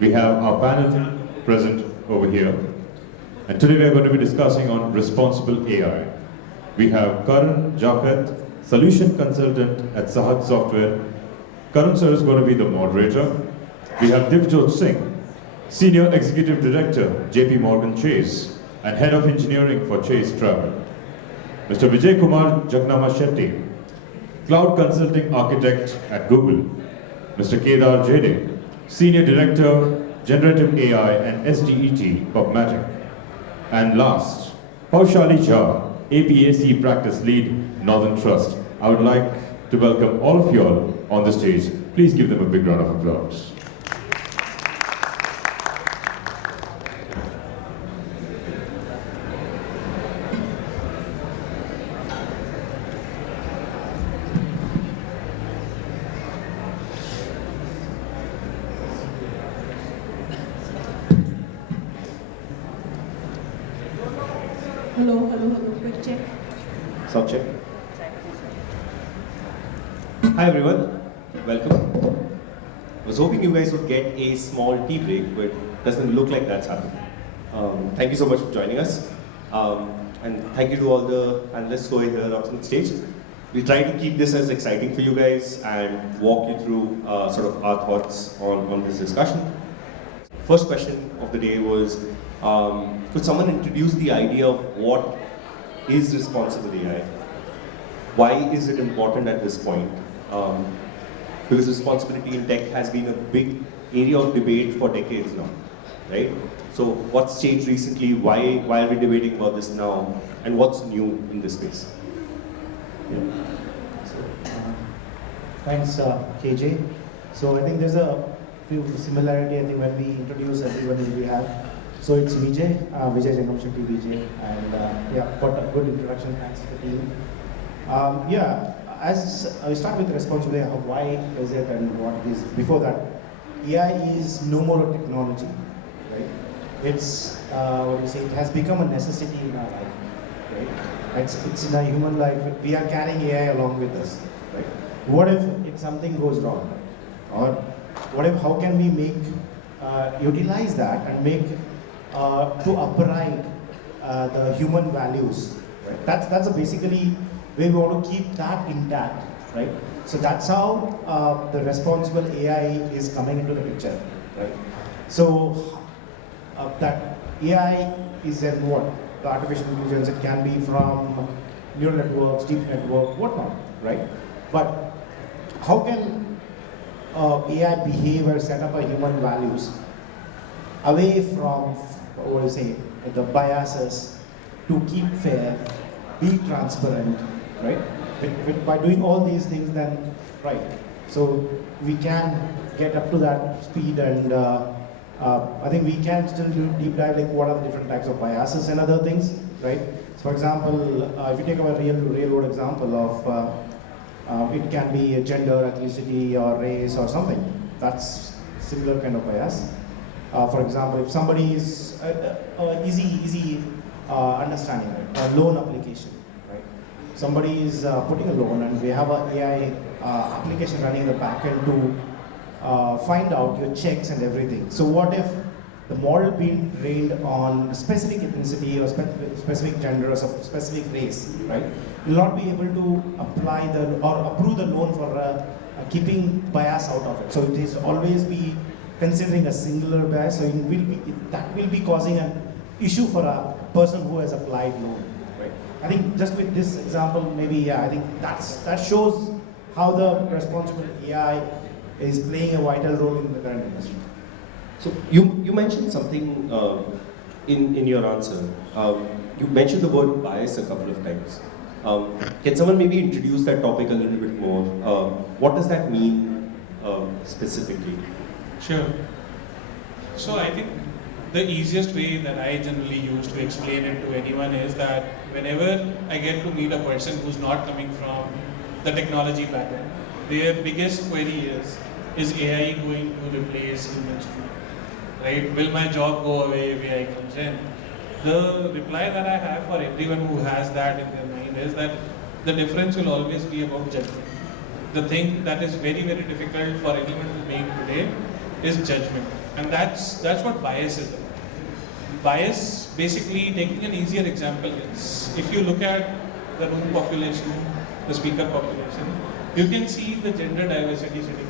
We have our panel present over here. And today we are going to be discussing on responsible AI. We have Karan Jafet, Solution Consultant at Sahaj Software. Karan sir is going to be the moderator. We have Divjot Singh, Senior Executive Director, JP Morgan Chase, and Head of Engineering for Chase Travel. Mr. Vijay Kumar Jagnama Shetty, Cloud Consulting Architect at Google. Mr. Kedar Jade, Senior Director, Generative AI and SDET, PubMatic. And last, Paushali Jha, APAC Practice Lead, Northern Trust. I would like to welcome all of you all on the stage. Please give them a big round of applause. Hello, quick check. Sound check. Hi everyone, welcome. I was hoping you guys would get a small tea break, but it doesn't look like that's happening. Thank you so much for joining us. And thank you to all the panelists who are here up on the stage. We try to keep this as exciting for you guys and walk you through sort of our thoughts on this discussion. First question of the day was, could someone introduce the idea of what is responsible AI? Why is it important at this point? Because responsibility in tech has been a big area of debate for decades now, right? So what's changed recently? Why are we debating about this now? And what's new in this space? Yeah. Thanks, KJ. So I think there's a few similarity. I think when we introduce everyone we have. So it's Vijay Jangam Shetty Vijay, and yeah, got a good introduction. Thanks to the team. As we start with responsibility, why is it and what it is. Before that, AI is no more a technology, right? It's what do you say? It has become a necessity in our life, right? It's in our human life. We are carrying AI along with us, right? What if something goes wrong, or what if? How can we make utilize that and make to upright the human values, right? That's a basically way we want to keep that intact, right? So that's how the responsible AI is coming into the picture, right? So that AI is in what? The artificial intelligence, it can be from neural networks, deep network, whatnot, right? But how can AI behave or set up a human values away from, what do you say, the biases, to keep fair, be transparent, right? By doing all these things, then, right, so we can get up to that speed, and I think we can still do deep dive, like what are the different types of biases and other things, right? So for example, if you take a real world example of, it can be a gender, ethnicity, or race, or something. That's similar kind of bias. For example, if somebody is easy understanding, right? A loan application, right? Somebody is putting a loan, and we have an AI application running in the backend to find out your checks and everything. So what if the model being trained on specific ethnicity or specific gender or specific race, right? Will not be able to apply or approve the loan for keeping bias out of it. So it is always be considering a singular bias, so that will be causing an issue for a person who has applied loan, right? I think just with this example, maybe, yeah, I think that shows how the responsible AI is playing a vital role in the current industry. So you mentioned something in your answer. You mentioned the word bias a couple of times. Can someone maybe introduce that topic a little bit more? What does that mean specifically? Sure. So I think the easiest way that I generally use to explain it to anyone is that whenever I get to meet a person who's not coming from the technology background, their biggest query is AI going to replace humans too? Right? Will my job go away if AI comes in? The reply that I have for everyone who has that in their mind is that the difference will always be about judgment. The thing that is very, very difficult for anyone to make today is judgment. And that's what bias is about. Bias, basically, taking an easier example is, if you look at the room population, the speaker population, you can see the gender diversity sitting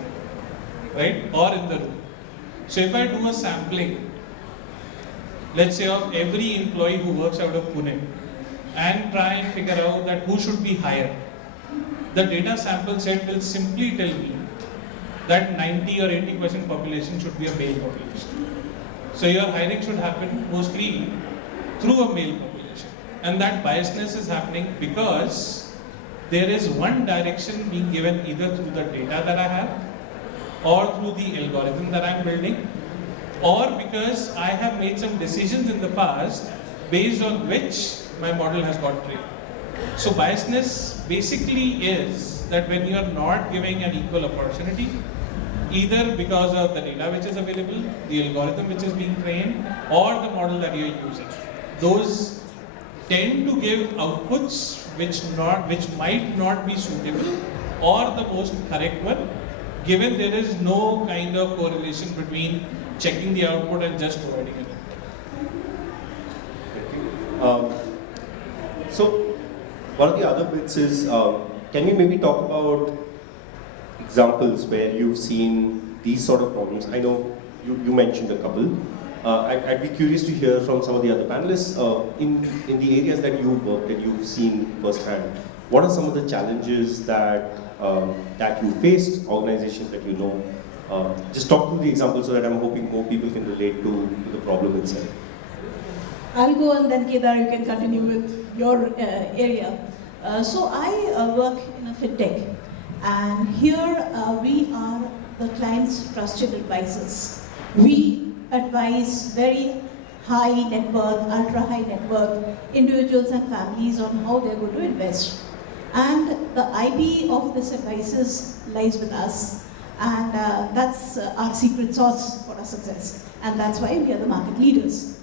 there, right? Or in the room. So if I do a sampling, let's say of every employee who works out of Pune, and try and figure out that who should be hired, the data sample set will simply tell me that 90 or 80% population should be a male population. So your hiring should happen mostly through a male population. And that biasness is happening because there is one direction being given either through the data that I have, or through the algorithm that I'm building, or because I have made some decisions in the past based on which my model has got trained. So biasness basically is that when you are not giving an equal opportunity, either because of the data which is available, the algorithm which is being trained, or the model that you are using, those tend to give outputs which might not be suitable or the most correct one, given there is no kind of correlation between checking the output and just providing an input. So one of the other bits is, can you maybe talk about examples where you've seen these sort of problems? I know you mentioned a couple. I'd be curious to hear from some of the other panelists in the areas that you've worked, that you've seen firsthand. What are some of the challenges that you faced, organizations that you know? Just talk through the examples so that I'm hoping more people can relate to the problem itself. I'll go and then Kedar, you can continue with your area. So I work in a fintech, and here we are the client's trusted advisors. We advise very high net worth, ultra high net worth individuals and families on how they're going to invest. And the IP of this advices lies with us, and that's our secret sauce for our success, and that's why we are the market leaders.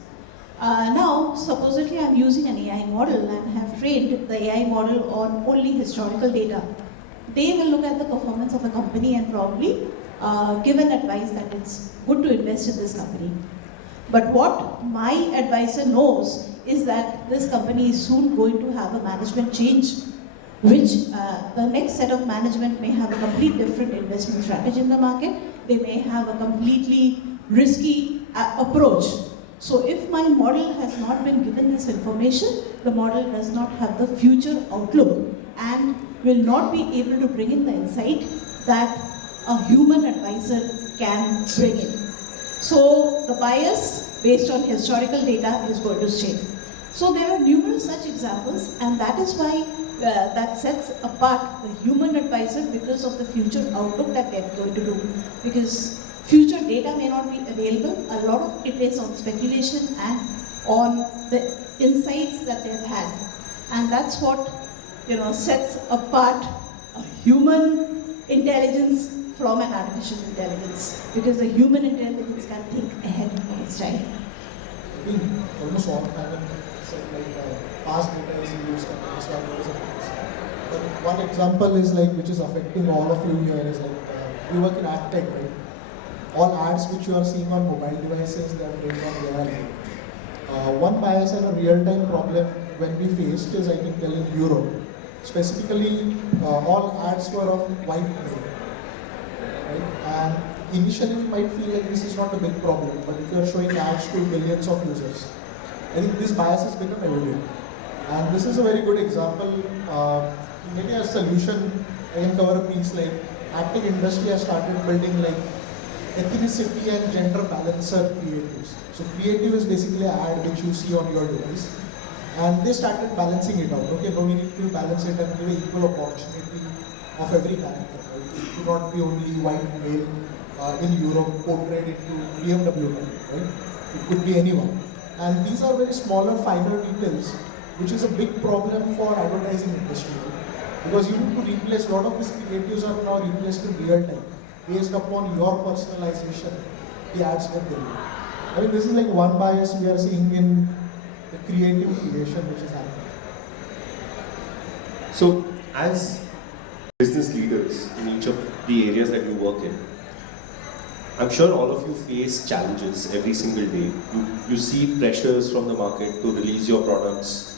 Now, supposedly I'm using an AI model and have trained the AI model on only historical data. They will look at the performance of a company and probably give an advice that it's good to invest in this company. But what my advisor knows is that this company is soon going to have a management change, which the next set of management may have a complete different investment strategy in the market. They may have a completely risky approach. So if my model has not been given this information, the model does not have the future outlook and will not be able to bring in the insight that a human advisor can bring in. So the bias based on historical data is going to stay. So there are numerous such examples, and that is why that sets apart the human advisor because of the future outlook that they are going to do. Because future data may not be available. A lot of it is on speculation and on the insights that they've had. And that's what sets apart a human intelligence from an artificial intelligence. Because the human intelligence can think ahead of its time. I think almost all panel said past data is used and this one is a bias. But one example is which is affecting all of you here is we work in ad tech, right? All ads which you are seeing on mobile devices, they are trained on AI. One bias and a real-time problem when we faced is, I can tell, in Europe. Specifically, all ads were of white male. Right? And initially, we might feel like this is not a big problem, but if you are showing ads to billions of users, I think this bias has become evident. And this is a very good example. Maybe a solution, I can cover a piece like ad tech industry has started building ethnicity and gender balancer creatives. So creative is basically an ad which you see on your device. And they started balancing it out. Okay, no, we need to balance it and give equal opportunity of every character. Right? It should not be only white male in Europe portrayed into BMW, right? It could be anyone. And these are very smaller, finer details, which is a big problem for advertising industry. Right? Because you need to replace, a lot of these creatives are now replaced in real time. Based upon your personalization, the ads get delivered. I mean, this is one bias we are seeing in the creative creation which is happening. So, as business leaders in each of the areas that you work in, I'm sure all of you face challenges every single day. You see pressures from the market to release your products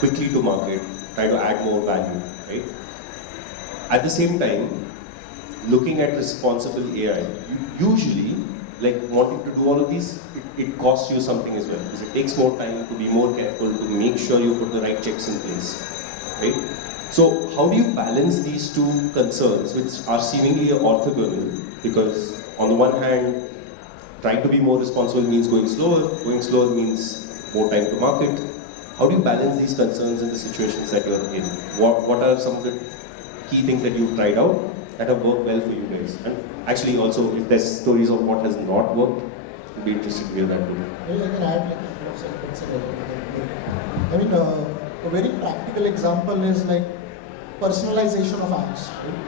quickly to market, try to add more value, right? At the same time, looking at responsible AI, usually, like wanting to do all of these, it costs you something as well, because it takes more time to be more careful, to make sure you put the right checks in place, right? So how do you balance these two concerns, which are seemingly orthogonal? Because on the one hand, trying to be more responsible means going slower means more time to market. How do you balance these concerns in the situations that you're in? What are some of the key things that you've tried out that have worked well for you guys? And actually also, if there's stories of what has not worked, it'd be interesting to hear that too. Maybe I can add like a couple of sentences about it. I mean, a very practical example is like personalization of apps, right?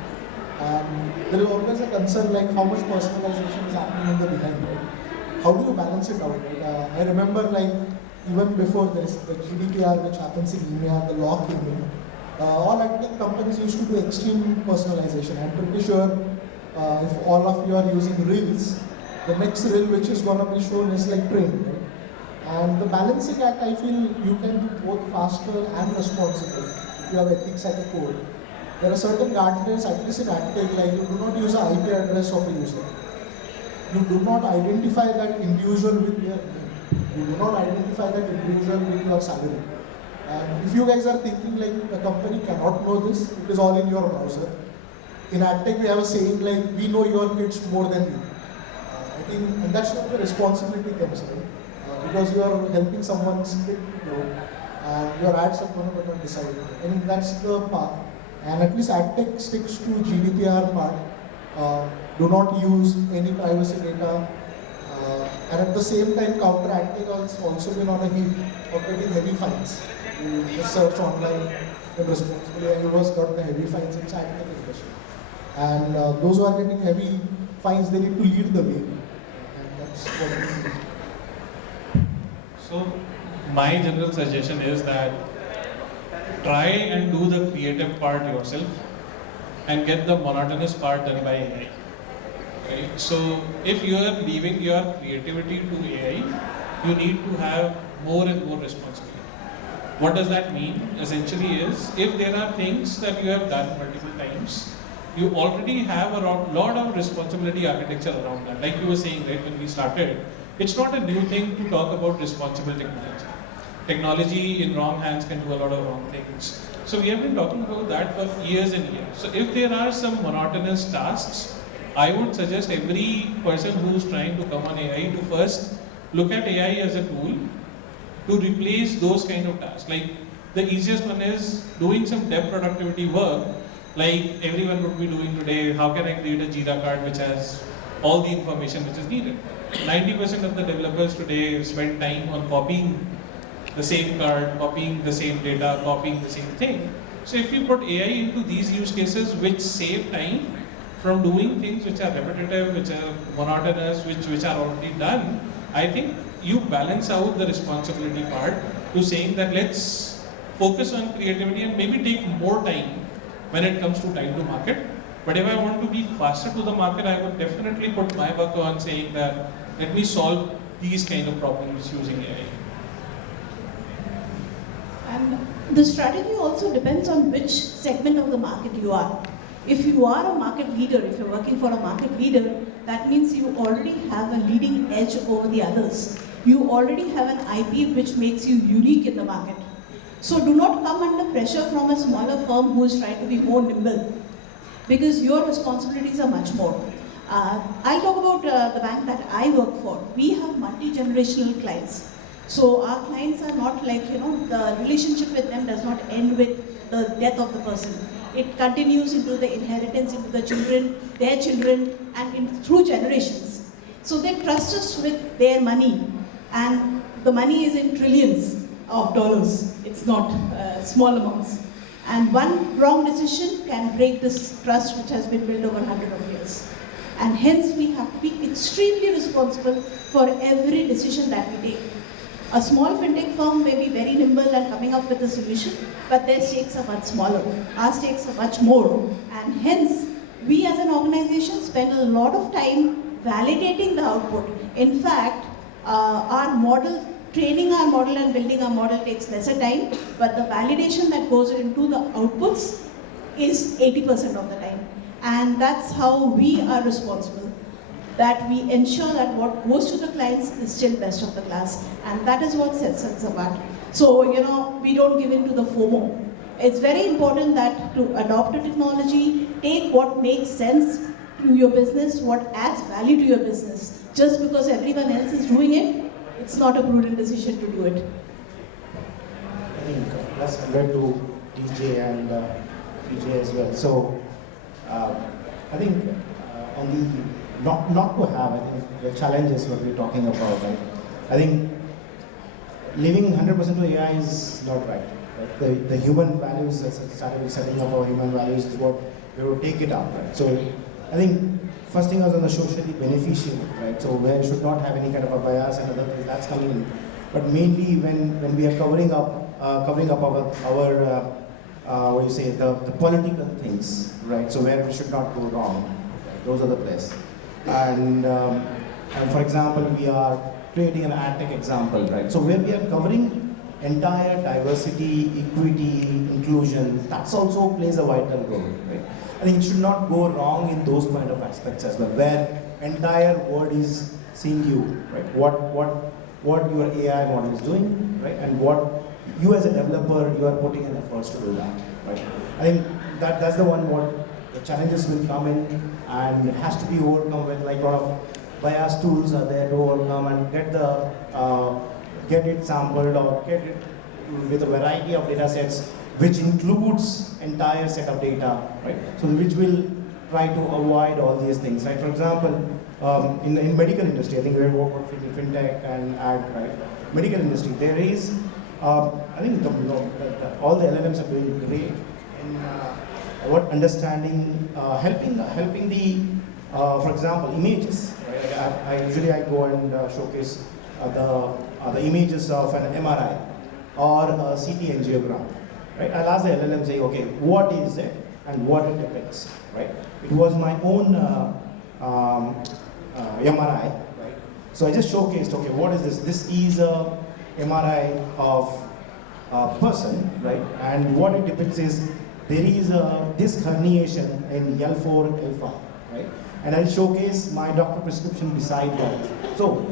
And there is always a concern like how much personalization is happening in the behind, right? How do you balance it out, right? I remember like even before this, the GDPR which happens in EMEA, the law came in, all tech companies used to do extreme personalization. I'm pretty sure if all of you are using Reels, the next Reel which is going to be shown is like train, right? And the balancing act, I feel you can do both faster and responsible if you have ethics at the core. There are certain guardrails, at least in AdTech, like you do not use an IP address of a user. You do not identify that individual with their name. You do not identify that individual with your salary. And if you guys are thinking like the company cannot know this, it is all in your browser. In AdTech, we have a saying like, we know your kids more than you. I think, and that's where the responsibility comes, right? Because you are helping someone's kid grow, and your ads are going to decide. I mean, that's the path. And at least AdTech sticks to GDPR part. Do not use any privacy data. And at the same time, counter AdTech has also been on a heat of getting heavy fines. You just search online and responsibly, everyone's got the heavy fines in AdTech industry. And those who are getting heavy fines, they need to lead the way. And that's what it is. So my general suggestion is that try and do the creative part yourself and get the monotonous part done by AI. Right? So if you are leaving your creativity to AI, you need to have more and more responsibility. What does that mean? Essentially is, if there are things that you have done multiple times, you already have a lot of responsibility architecture around that. Like you were saying, right, when we started, it's not a new thing to talk about responsible technology. Technology in wrong hands can do a lot of wrong things. So we have been talking about that for years and years. So if there are some monotonous tasks, I would suggest every person who's trying to come on AI to first look at AI as a tool to replace those kind of tasks. Like the easiest one is doing some dev productivity work, like everyone would be doing today. How can I create a Jira card which has all the information which is needed? 90% of the developers today spend time on copying the same card, copying the same data, copying the same thing. So if you put AI into these use cases which save time from doing things which are repetitive, which are monotonous, which are already done, I think you balance out the responsibility part to saying that let's focus on creativity and maybe take more time when it comes to time to market. But if I want to be faster to the market, I would definitely put my buck on saying that let me solve these kind of problems using AI. And the strategy also depends on which segment of the market you are. If you are a market leader, if you're working for a market leader, that means you already have a leading edge over the others. You already have an IP which makes you unique in the market. So do not come under pressure from a smaller firm who is trying to be more nimble, because your responsibilities are much more. I'll talk about the bank that I work for. We have multi-generational clients. So our clients are not like, the relationship with them does not end with the death of the person. It continues into the inheritance, into the children, their children, and through generations. So they trust us with their money, and the money is in trillions of dollars. It's not small amounts. And one wrong decision can break this trust which has been built over 100 of years. And hence we have to be extremely responsible for every decision that we take. A small fintech firm may be very nimble and coming up with a solution, but their stakes are much smaller. Our stakes are much more. And hence, we as an organization spend a lot of time validating the output. In fact, our model, training our model and building our model takes lesser time, but the validation that goes into the outputs is 80% of the time. And that's how we are responsible, that we ensure that what goes to the clients is still best of the class. And that is what sets us apart. So, we don't give in to the FOMO. It's very important that to adopt a technology, take what makes sense to your business, what adds value to your business. Just because everyone else is doing it, it's not a prudent decision to do it. I think that's compared to DJ and PJ as well. So I think on the not to have, I think the challenges what we're talking about, right? I think leaving 100% to AI is not right. The human values, started setting up our human values is what we will take it up, right? So I think first thing was on the socially beneficial, right? So where you should not have any kind of a bias and other things, that's coming in. But mainly when we are covering up our what you say, the political things, right? So where we should not go wrong, right? Those are the places. And for example, we are creating an ad tech example, right? So where we are covering entire diversity, equity, inclusion, that's also plays a vital role, right? I think it should not go wrong in those kind of aspects as well, where entire world is seeing you, right? What your AI model is doing, right? And what you as a developer, you are putting in efforts to do that, right? I think that's the one what the challenges will come in, and it has to be overcome with like a lot of bias tools are there to overcome and get it sampled or get it with a variety of data sets, which includes entire set of data, right? So which will try to avoid all these things, right? For example, in medical industry, I think we work with fintech and ad, right? Medical industry, there is, I think all the LLMs are doing great in understanding, helping the, for example, images, right? I usually go and showcase the images of an MRI or a CT angiogram, right? I'll ask the LLM, say, okay, what is it and what it depicts, right? It was my own MRI, right? So I just showcased, okay, what is this? This is a MRI of a person, right? And what it depicts is there is a disc herniation in L4, L5, right? And I'll showcase my doctor prescription beside that. So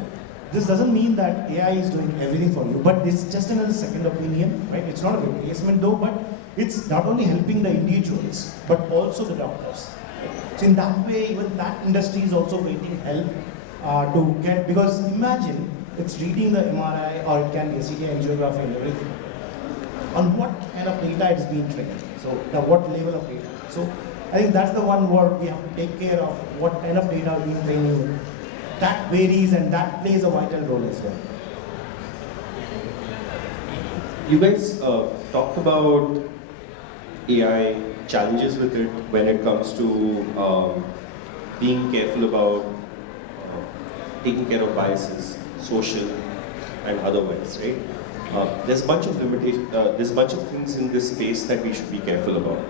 this doesn't mean that AI is doing everything for you, but it's just another second opinion, right? It's not a replacement though, but it's not only helping the individuals, but also the doctors. Right? So in that way, even that industry is also getting help to get, because imagine it's reading the MRI or it can be a CT angiography and everything. On what kind of data it's being trained? So what level of data? So I think that's the one where we have to take care of what kind of data are being trained. That varies and that plays a vital role as well. You guys talked about AI, challenges with it when it comes to being careful about taking care of biases, social and otherwise, right? There's a bunch of limitations, there's a bunch of things in this space that we should be careful about.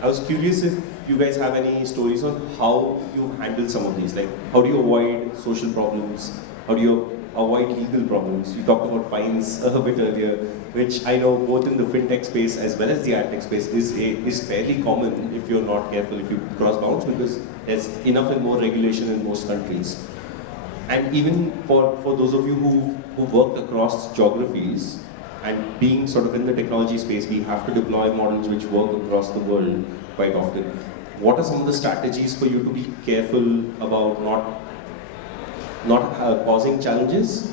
I was curious if you guys have any stories on how you handle some of these, like how do you avoid social problems, how do you avoid legal problems? You talked about fines a bit earlier, which I know both in the fintech space as well as the ad tech space is fairly common if you're not careful, if you cross bounds, because there's enough and more regulation in most countries. And even for those of you who work across geographies, and being sort of in the technology space, we have to deploy models which work across the world quite often. What are some of the strategies for you to be careful about not causing challenges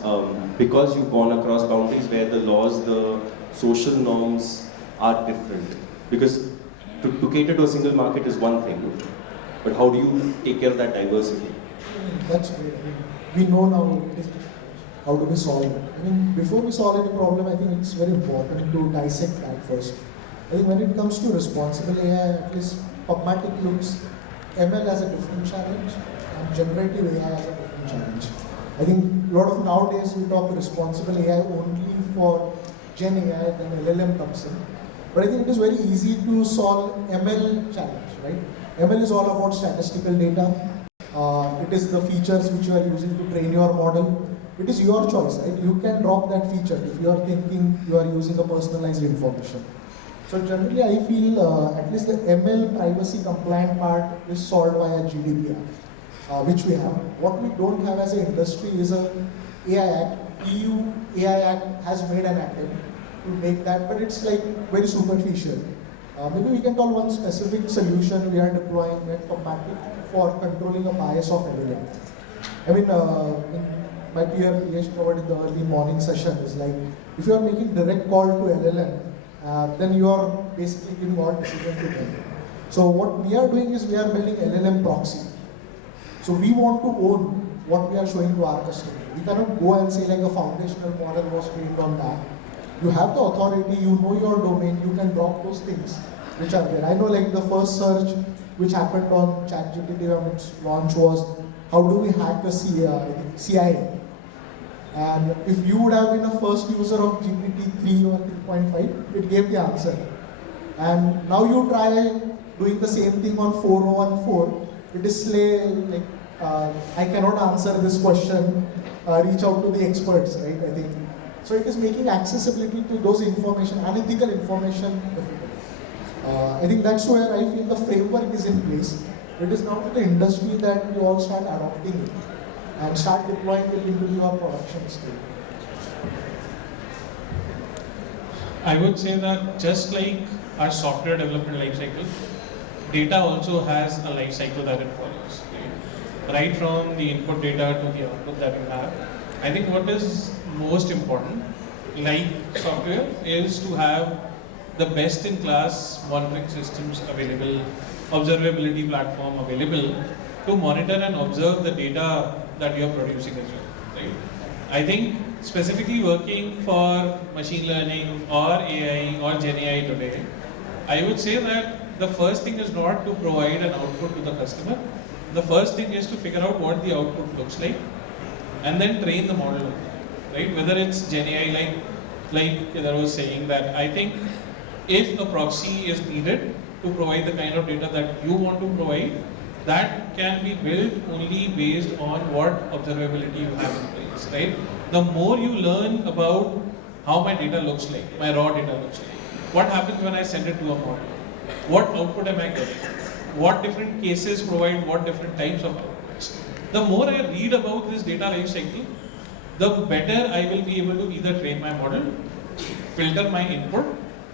because you've gone across boundaries where the laws, the social norms are different? Because to cater to a single market is one thing, but how do you take care of that diversity? That's great. I mean, we know now how do we solve it. I mean, before we solve any problem, I think it's very important to dissect that first. I think when it comes to responsible AI, at least PubMatic looks ML as a different challenge and generative AI as a different challenge. I think a lot of nowadays we talk responsible AI only for Gen AI, then LLM comes in. But I think it is very easy to solve ML challenge, right? ML is all about statistical data. It is the features which you are using to train your model. It is your choice, right? You can drop that feature if you are thinking you are using a personalized information. So generally I feel at least the ML privacy compliant part is solved via GDPR, which we have. What we don't have as an industry is a AI Act. EU AI Act has made an attempt to make that, but it's like very superficial. Maybe we can talk one specific solution we are deploying at Tomatic for controlling a bias of LLM. I mean, my peer Yesh covered in the early morning session is like, if you are making direct call to LLM, then you are basically giving all decision to them. So what we are doing is we are building LLM proxy. So we want to own what we are showing to our customer. We cannot go and say like a foundational model was trained on that. You have the authority, you know your domain, you can drop those things which are there. I know like the first search which happened on ChatGPT when its launch was, how do we hack the CIA? And if you would have been a first user of GPT 3 or 3.5, it gave the answer. And now you try doing the same thing on 4.0.4, it is like, I cannot answer this question, reach out to the experts, right? I think. So it is making accessibility to those information, unethical information difficult. I think that's where I feel the framework is in place. It is now to the industry that you all start adopting it and start deploying it into your production scale. I would say that just like our software development lifecycle, data also has a life cycle that it follows. Right from the input data to the output that you have. I think what is most important, like software, is to have the best-in-class monitoring systems available, observability platform available to monitor and observe the data that you are producing as well. Right? I think specifically working for machine learning or AI or Gen AI today, I would say that the first thing is not to provide an output to the customer. The first thing is to figure out what the output looks like and then train the model, right? Whether it's Gen AI, like Kedar was saying, that I think if a proxy is needed to provide the kind of data that you want to provide, that can be built only based on what observability you have in place, right? The more you learn about how my data looks like, my raw data looks like, what happens when I send it to a model, what output am I getting, what different cases provide what different types of outputs. The more I read about this data lifecycle, the better I will be able to either train my model, filter my input,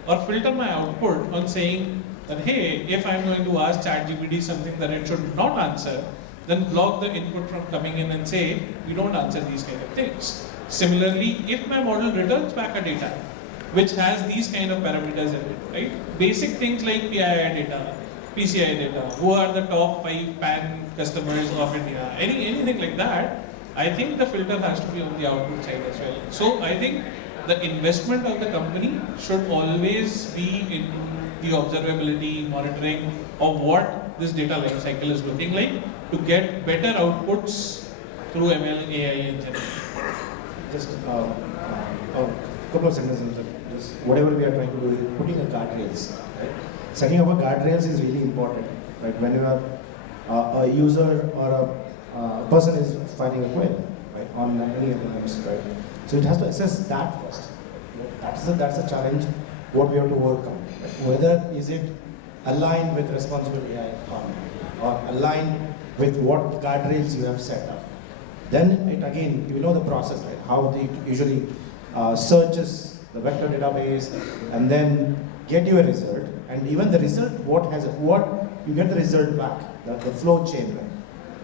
or filter my output on saying that, hey, if I'm going to ask ChatGPT something that it should not answer, then block the input from coming in and say, we don't answer these kind of things. Similarly, if my model returns back a data which has these kind of parameters in it, right? Basic things like PII data, PCI data, who are the top 5 PAN customers of India, anything like that, I think the filter has to be on the output side as well. So I think the investment of the company should always be in the observability, monitoring of what this data life cycle is looking like to get better outputs through ML, AI, and Gen AI. Just a couple of sentences. Just whatever we are trying to do is putting a guardrails. Right? Setting up a guardrails is really important. Right? When you are a user or a person is finding a query, right, on any LLMs, right? So it has to assess that first. Right? That's a challenge. What we have to work on. Right? Whether is it aligned with responsible AI economy or aligned with what guardrails you have set up. Then it again, you know the process, right? How it usually searches the vector database and then get you a result. And even the result, what you get the result back, the flow chain, right?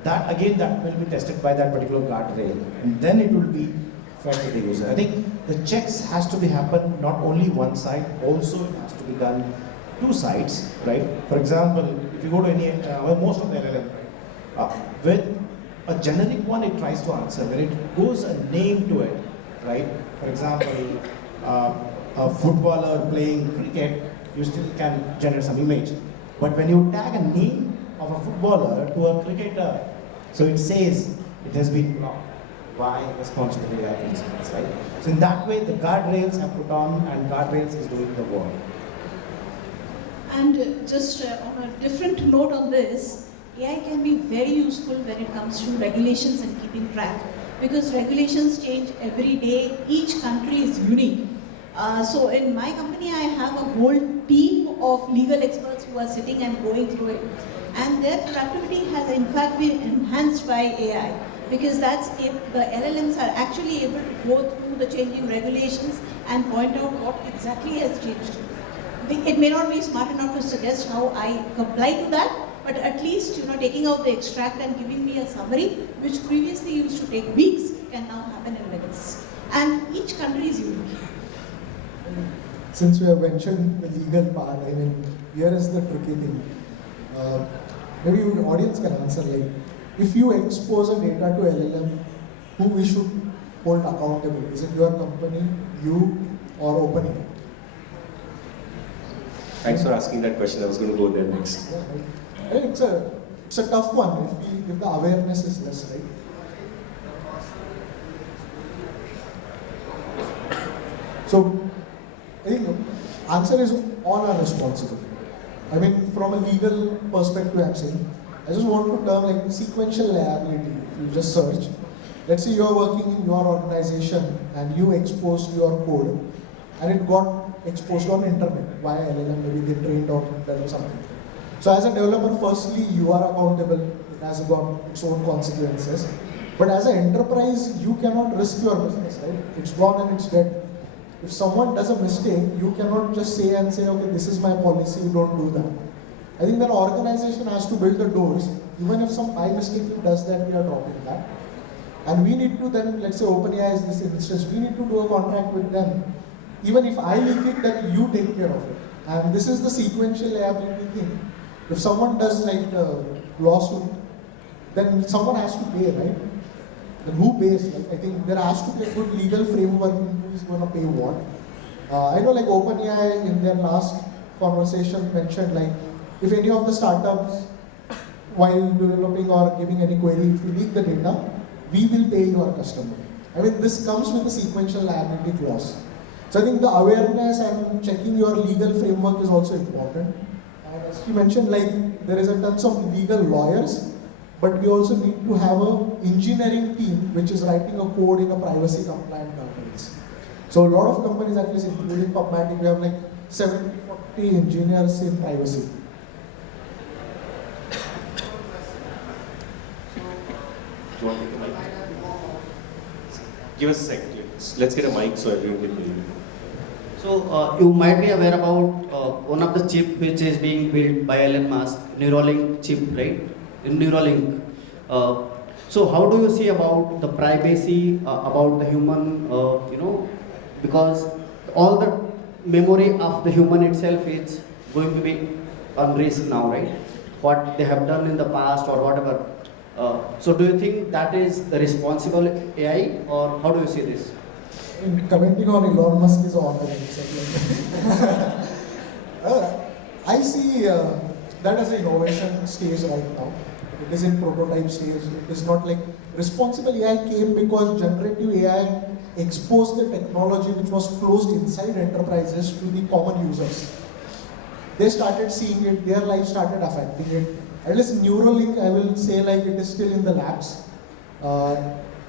That again, that will be tested by that particular guardrail, and then it will be fed to the user. I think the checks has to be happen not only one side, also it has to be done 2 sides, right? For example, if you go to any, most of the LLM, right? With a generic one, it tries to answer. When it goes a name to it, right? For example, a footballer playing cricket, you still can generate some image. But when you tag a name of a footballer to a cricketer, so it says it has been blocked by responsible AI principles, right? So in that way, the guardrails are put on and guardrails is doing the work. And just on a different note on this, AI can be very useful when it comes to regulations and keeping track. Because regulations change every day, each country is unique. So in my company, I have a whole team of legal experts who are sitting and going through it. And their productivity has in fact been enhanced by AI. Because that's if the LLMs are actually able to go through the changing regulations and point out what exactly has changed. It may not be smart enough to suggest how I comply to that, but at least taking out the extract and giving me a summary, which previously used to take weeks, can now happen in minutes. And each country is unique. Since we have mentioned the legal part, I mean, here is the tricky thing. Maybe your audience can answer, like, if you expose a data to LLM, who we should hold accountable? Is it your company, you, or OpenAI? Thanks for asking that question. I was going to go there next. Yeah, right. I mean, it's a tough one if the awareness is less, right? So, I think the answer is all are responsible. I mean, from a legal perspective, I'm saying, I just want to term like sequential liability. If you just search, let's say you're working in your organization and you exposed your code and it got exposed on internet via LLM, maybe they trained or done something. So as a developer, firstly, you are accountable. It has got its own consequences. But as an enterprise, you cannot risk your business, right? It's gone and it's dead. If someone does a mistake, you cannot just say, okay, this is my policy, don't do that. I think that organization has to build the doors. Even if some by mistake does that, we are dropping that. And we need to then, let's say OpenAI is this instance, we need to do a contract with them. Even if I leak it, then you take care of it. And this is the sequential liability thing. If someone does like a lawsuit, then someone has to pay, right? Then who pays? Like, I think there has to be a good legal framework who is going to pay what. I know like OpenAI in their last conversation mentioned like, if any of the startups, while developing or giving any query, if you leak the data, we will pay your customer. I mean, this comes with a sequential liability clause. So I think the awareness and checking your legal framework is also important. And as you mentioned, like there is a tons of legal lawyers, but we also need to have an engineering team which is writing a code in a privacy compliant guardrails. So a lot of companies, at least including PubMatic, we have like 70-40 engineers in privacy. Do you want to take a mic? Give us a second. Let's get a mic so everyone can hear you. So you might be aware about one of the chip which is being built by Elon Musk, Neuralink chip, right? In Neuralink. So how do you see about the privacy, about the human, because all the memory of the human itself is going to be on risk now, right? What they have done in the past or whatever. So do you think that is the responsible AI, or how do you see this? Commenting on Elon Musk is on I see that as an innovation stage right now. It is in prototype stage. It is not like responsible AI came because generative AI exposed the technology which was closed inside enterprises to the common users. They started seeing it, their life started affecting it. At least Neuralink, I will say like it is still in the labs.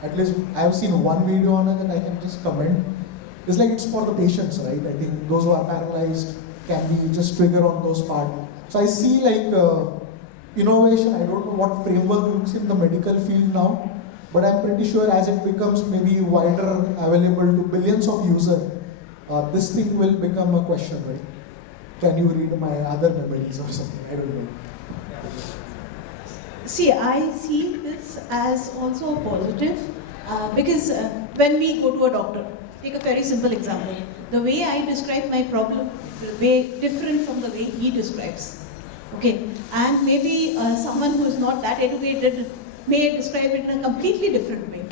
At least I have seen one video on it and I can just comment. It's like it's for the patients, right? I think those who are paralyzed can be just trigger on those parts. So I see like innovation. I don't know what framework looks in the medical field now, but I'm pretty sure as it becomes maybe wider available to billions of users, this thing will become a question, right? Can you read my other memories or something? I don't know. See, I see this as also a positive because when we go to a doctor, take a very simple example. The way I describe my problem is way different from the way he describes. Okay, and maybe someone who is not that educated may describe it in a completely different way.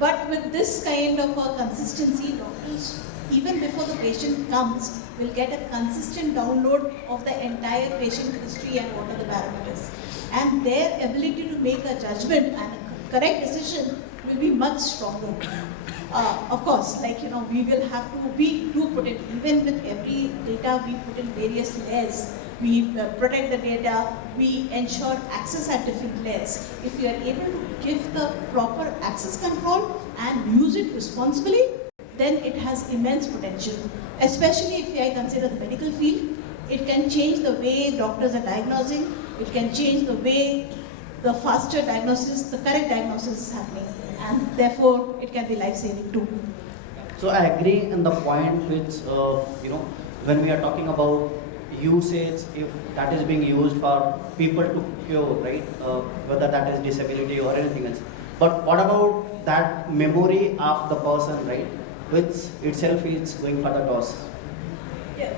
But with this kind of a consistency, doctors, even before the patient comes, will get a consistent download of the entire patient history and what are the parameters. And their ability to make a judgment and a correct decision will be much stronger. Of course, like, we will have to, we do put it, even with every data, we put in various layers. We protect the data, we ensure access at different layers. If we are able to give the proper access control and use it responsibly, then it has immense potential. Especially if I consider the medical field, it can change the way doctors are diagnosing, it can change the way the faster diagnosis, the correct diagnosis is happening, and therefore it can be life-saving too. So I agree in the point which, when we are talking about usage, if that is being used for people to cure, right? Whether that is disability or anything else. But what about that memory of the person, right? Which itself is going for the toss. Yeah.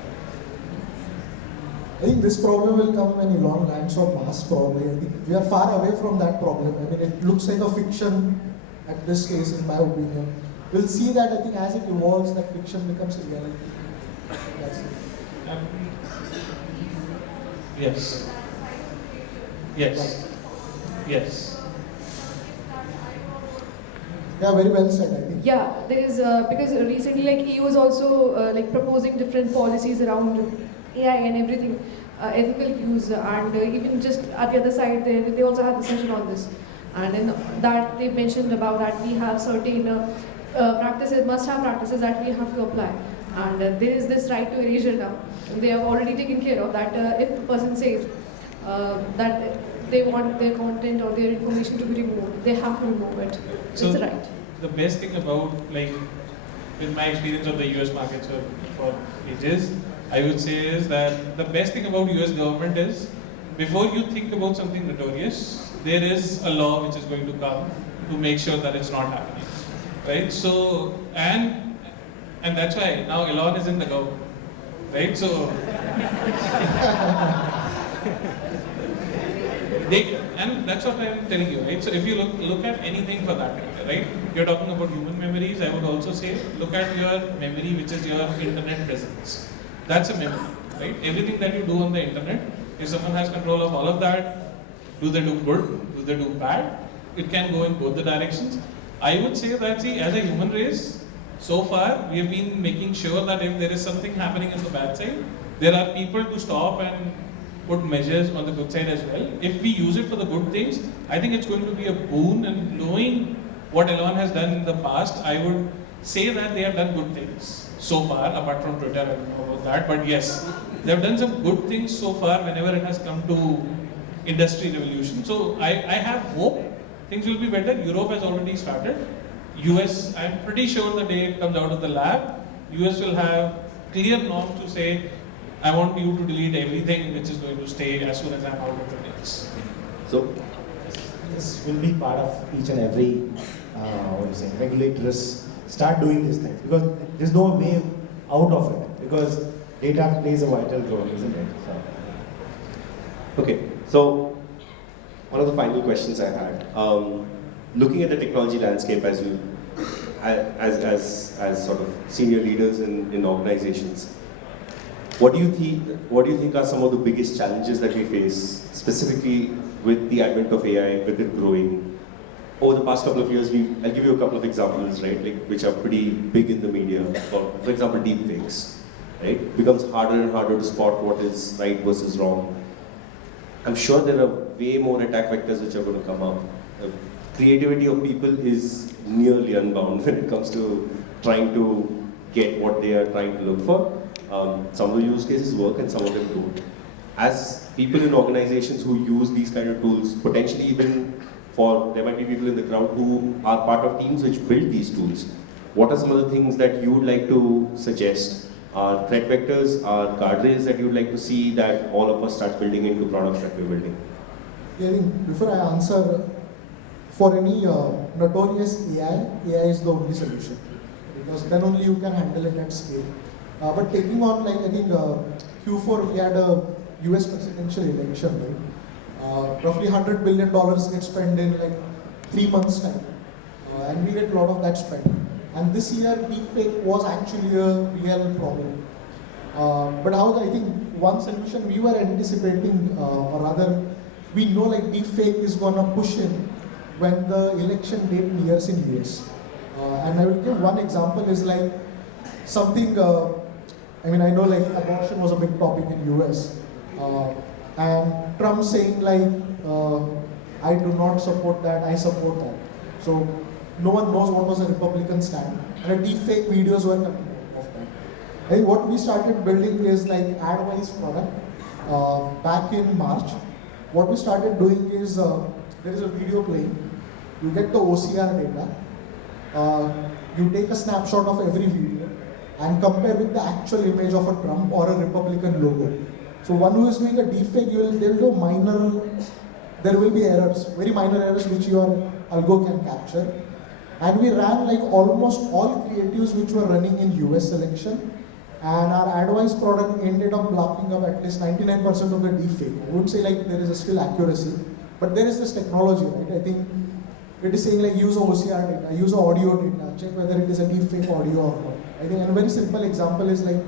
I think this problem will come when Elon lands on Mars probably. I think we are far away from that problem. I mean, it looks like a fiction at this case, in my opinion. We'll see that, I think, as it evolves, that fiction becomes a reality. That's it. Yes. Yes. Yes. Yeah, very well said, I think. Yeah, there is because recently, like, EU was also like proposing different policies around AI and everything, ethical use, and even just at the other side, they also had the session on this, and in that they mentioned about that we have certain practices, must-have practices that we have to apply, and there is this right to erasure now. They have already taken care of that. If the person says that they want their content or their information to be removed, they have to remove it. So it's right. the best thing about, like, with my experience of the US markets for ages, I would say is that the best thing about US government is, before you think about something notorious, there is a law which is going to come to make sure that it's not happening, right? So, and that's why now Elon is in the government, right? So, and that's what I'm telling you, right? So if you look at anything for that matter, right? You're talking about human memories. I would also say, look at your memory, which is your internet presence. That's a memory, right? Everything that you do on the internet, if someone has control of all of that, do they do good? Do they do bad? It can go in both the directions. I would say that, see, as a human race, so far we have been making sure that if there is something happening on the bad side, there are people to stop and put measures on the good side as well. If we use it for the good things, I think it's going to be a boon. And knowing what Elon has done in the past, I would say that they have done good things so far, apart from Twitter. I don't know about that, but yes, they have done some good things so far whenever it has come to industry revolution. So I have hope things will be better. Europe has already started. US, I'm pretty sure the day it comes out of the lab, US will have clear norms to say, I want you to delete everything which is going to stay as soon as I'm out of the mix. So this will be part of each and every regulators start doing these things, because there's no way out of it, because data plays a vital role, isn't it? Okay, so one of the final questions I had, looking at the technology landscape as you, as sort of senior leaders in organizations, what do you think are some of the biggest challenges that we face, specifically with the advent of AI, with it growing? Over the past couple of years, I'll give you a couple of examples, right, like, which are pretty big in the media. For example, deepfakes, right? It becomes harder and harder to spot what is right versus wrong. I'm sure there are way more attack vectors which are going to come up. The creativity of people is nearly unbound when it comes to trying to get what they are trying to look for. Some of the use cases work and some of them don't. As people in organizations who use these kind of tools, potentially even there might be people in the crowd who are part of teams which build these tools, what are some of the things that you would like to suggest? Are threat vectors, are guardrails that you would like to see that all of us start building into products that we're building? Yeah, I think before I answer, for any notorious AI is the only solution, because then only you can handle it at scale. But taking on, like, I think Q4 we had a US presidential election, right? Roughly $100 billion gets spent in like 3 months time, and we get a lot of that spent. And this year, deepfake was actually a real problem. But how, I think one solution we were anticipating, or rather, we know like deepfake is gonna push in when the election date nears in US. And I will give one example is like something, I mean, I know like abortion was a big topic in US. And Trump saying like, I do not support that, I support that. So no one knows what was a Republican stand. And deep fake videos were coming out of that. I think what we started building is like AdWise product back in March. What we started doing is, there is a video playing, you get the OCR data, you take a snapshot of every video and compare with the actual image of a Trump or a Republican logo. So one who is doing a deepfake, there will be errors, very minor errors which your algo can capture. And we ran like almost all creatives which were running in US selection. And our AdWise product ended up blocking up at least 99% of the deepfake. I wouldn't say like there is a still accuracy, but there is this technology, right? I think it is saying like use OCR data, use audio data, check whether it is a deepfake audio or not. I think a very simple example is like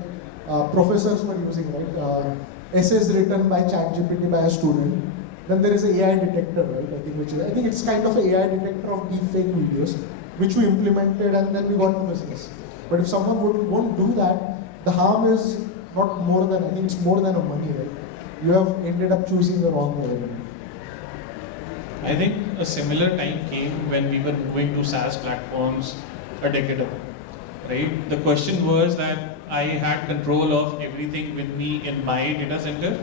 professors were using, right? Essays written by ChatGPT by a student. Then there is an AI detector, right? I think it's kind of an AI detector of deepfake videos, which we implemented and then we got to business. But if someone won't do that, the harm is not more than, I think it's more than a money, right? You have ended up choosing the wrong way. I think a similar time came when we were moving to SaaS platforms a decade ago, right? The question was that I had control of everything with me in my data center.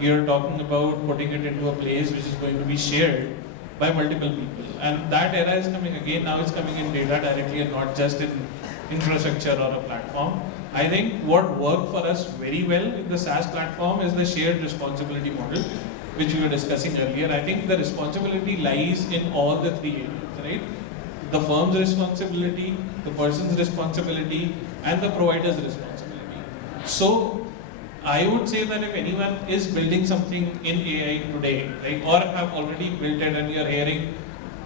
You're talking about putting it into a place which is going to be shared by multiple people. And that era is coming again. Now it's coming in data directly and not just in infrastructure or a platform. I think what worked for us very well in the SaaS platform is the shared responsibility model, which we were discussing earlier. I think the responsibility lies in all the three areas, right? The firm's responsibility, the person's responsibility, and the provider's responsibility. So I would say that if anyone is building something in AI today, right, or have already built it and you're hearing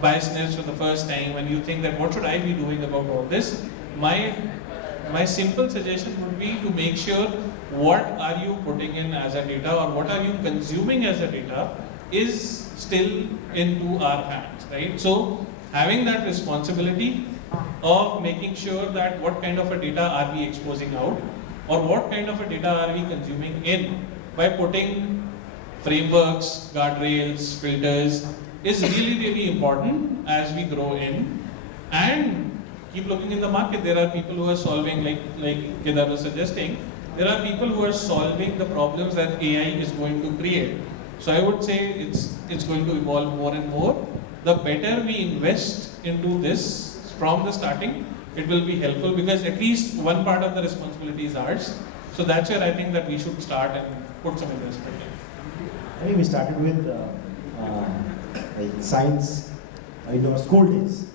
biasness for the first time and you think that what should I be doing about all this, my simple suggestion would be to make sure what are you putting in as a data or what are you consuming as a data is still into our hands, right? So having that responsibility of making sure that what kind of a data are we exposing out or what kind of a data are we consuming in by putting frameworks, guardrails, filters is really, really important as we grow in. And keep looking in the market. There are people who are solving, like Kedar was suggesting, there are people who are solving the problems that AI is going to create. So I would say it's going to evolve more and more. The better we invest into this from the starting, it will be helpful because at least one part of the responsibility is ours. So that's where I think that we should start and put some investment in. I think we started with like science in our school days.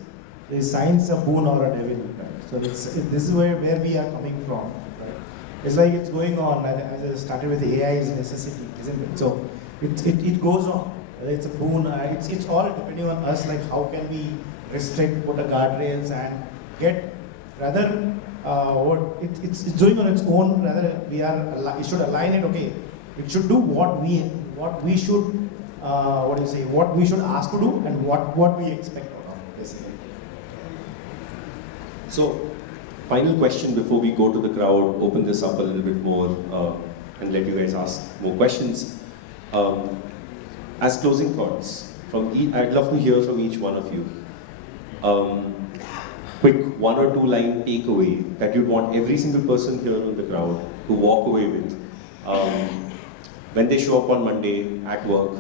Is science a boon or a devil? Right? So this is where we are coming from. Right? It's like it's going on. As I started with AI is a necessity, isn't it? So it goes on. Whether it's a boon, it's all depending on us. Like how can we restrict, put a guardrails, and get rather it's doing on its own. Rather it should align it. Okay, it should do what we should what we should ask to do and what we expect out of it, basically. So, final question before we go to the crowd, open this up a little bit more and let you guys ask more questions. As closing thoughts, I'd love to hear from each one of you. Quick 1 or 2 line takeaway that you'd want every single person here in the crowd to walk away with when they show up on Monday at work,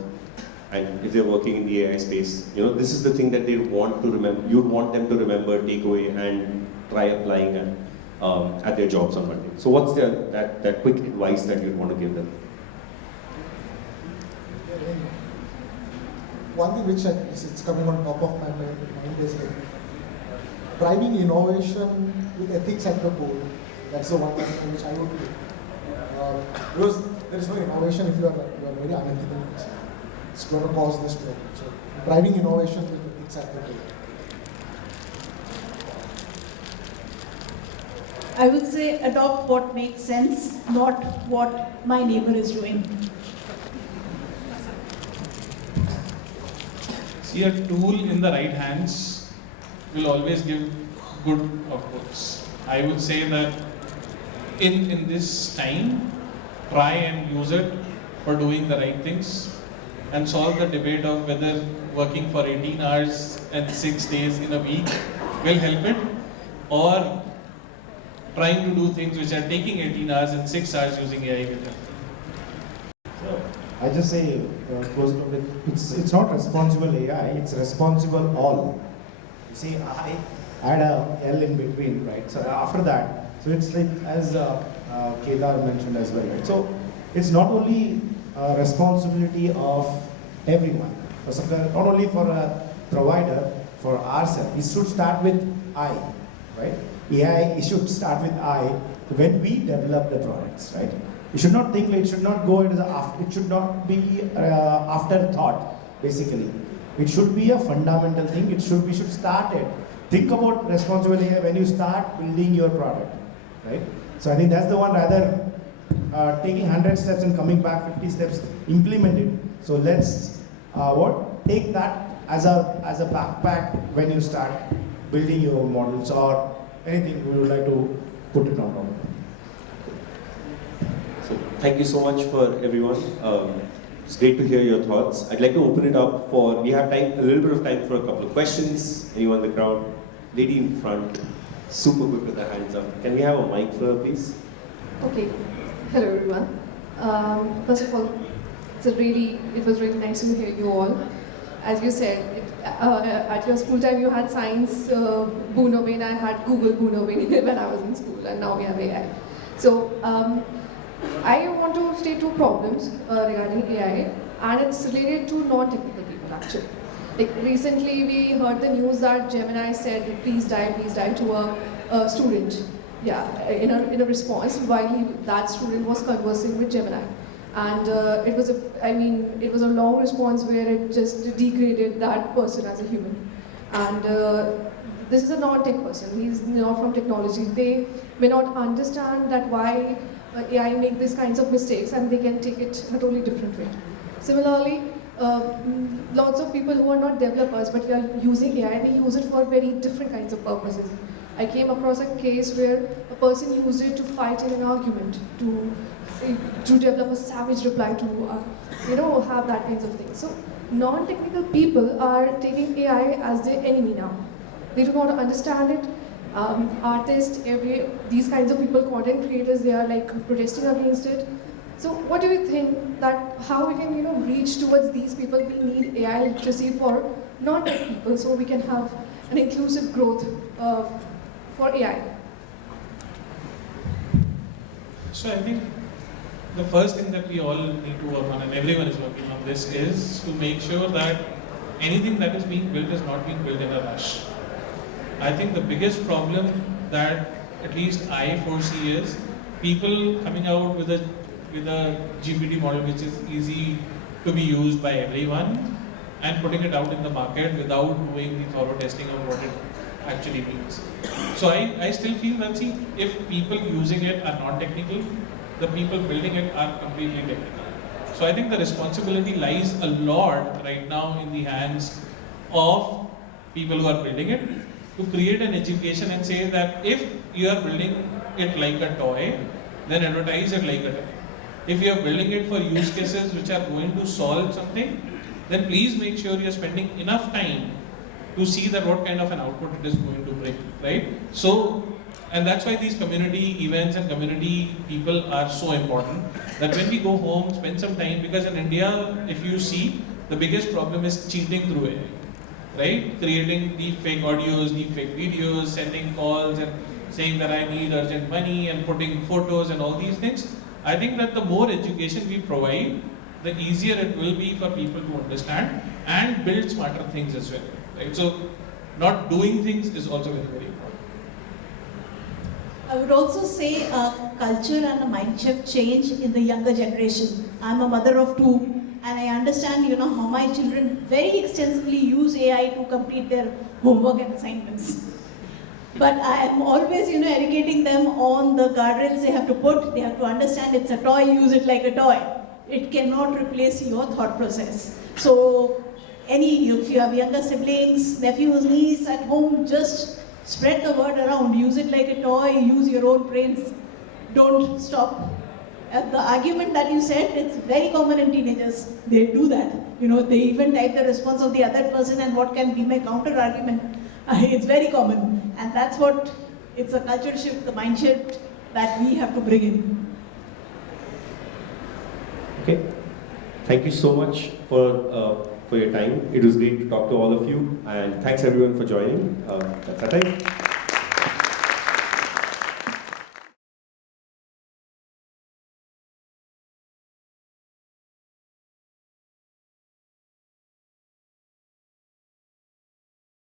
and if they're working in the AI space, this is the thing that they want to remember. You'd want them to remember, take away, and try applying at their jobs on Monday. So, what's that quick advice that you'd want to give them? One thing which it's coming on top of my mind is like driving innovation with ethics at the core. That's the one thing which I would do. Because there is no innovation if you are very unethical. It's going to cause this problem. So driving innovation with ethics at the core. I would say adopt what makes sense, not what my neighbor is doing. See, a tool in the right hands will always give good of both. I would say that in this time, try and use it for doing the right things and solve the debate of whether working for 18 hours and 6 days in a week will help it, or trying to do things which are taking 18 hours and 6 hours using AI will help. So I just say, close to it, it's not responsible AI, it's responsible all. You see, I add a L in between, right? So after that, so it's like as Kedar mentioned as well, right? So it's not only responsibility of everyone, not only for a provider, for ourselves. It should start with I, right? AI, it should start with I when we develop the products, right? You should not think, it should not go as it should not be afterthought, basically. It should be a fundamental thing. We should start it. Think about responsible AI when you start building your product, right? So I think that's the one, rather taking 100 steps and coming back 50 steps, implement it. So let's take that as a backpack when you start building your models or anything we would like to put it on. So thank you so much for everyone. It's great to hear your thoughts. I'd like to open it up for, we have time, a little bit of time for a couple of questions. Anyone in the crowd? Lady in front, super quick with their hands up. Can we have a mic for her, please? Okay. Hello, everyone. First of all, it was really nice to hear you all. As you said, at your school time you had science boon domain, I had Google boon domain when I was in school, and now we have AI. So I want to state two problems regarding AI, and it's related to non-technical people actually. Like recently we heard the news that Gemini said, please die to a student. Yeah, in a response while that student was conversing with Gemini. And it was a long response where it just degraded that person as a human. And this is a non-tech person, he's not from technology. They may not understand that why AI make these kinds of mistakes, and they can take it a totally different way. Similarly, lots of people who are not developers but are using AI, they use it for very different kinds of purposes. I came across a case where a person used it to fight in an argument, to develop a savage reply to, have that kinds of things. So non-technical people are taking AI as their enemy now. They do not understand it. Artists, these kinds of people, content creators, they are like protesting against it. So what do you think that how we can reach towards these people? We need AI literacy for non-tech people so we can have an inclusive growth for AI. So I think the first thing that we all need to work on, and everyone is working on this, is to make sure that anything that is being built is not being built in a rush. I think the biggest problem that at least I foresee is people coming out with a GPT model which is easy to be used by everyone and putting it out in the market without doing the thorough testing of what it actually means. So I still feel that, see, if people using it are not technical, the people building it are completely technical. So I think the responsibility lies a lot right now in the hands of people who are building it to create an education and say that if you are building it like a toy, then advertise it like a toy. If you are building it for use cases which are going to solve something, then please make sure you are spending enough time to see that what kind of an output it is going to bring, right? So, and that's why these community events and community people are so important, that when we go home, spend some time, because in India, if you see, the biggest problem is cheating through AI, right? Creating deep fake audios, deep fake videos, sending calls and saying that I need urgent money and putting photos and all these things. I think that the more education we provide, the easier it will be for people to understand and build smarter things as well, right? So, not doing things is also very, very important. I would also say a culture and a mind shift change in the younger generation. I'm a mother of two, and I understand, how my children very extensively use AI to complete their homework and assignments. But I am always, educating them on the guardrails they have to put. They have to understand it's a toy, use it like a toy. It cannot replace your thought process. So, if you have younger siblings, nephews, niece at home, just Spread the word around, use it like a toy, use your own brains, don't stop. The argument that you said, it's very common in teenagers. They do that. They even type the response of the other person and what can be my counter argument. It's very common. And that's what, it's a culture shift, the mind shift that we have to bring in. Okay. Thank you so much for your time. It was great to talk to all of you. And thanks everyone for joining. That's our time.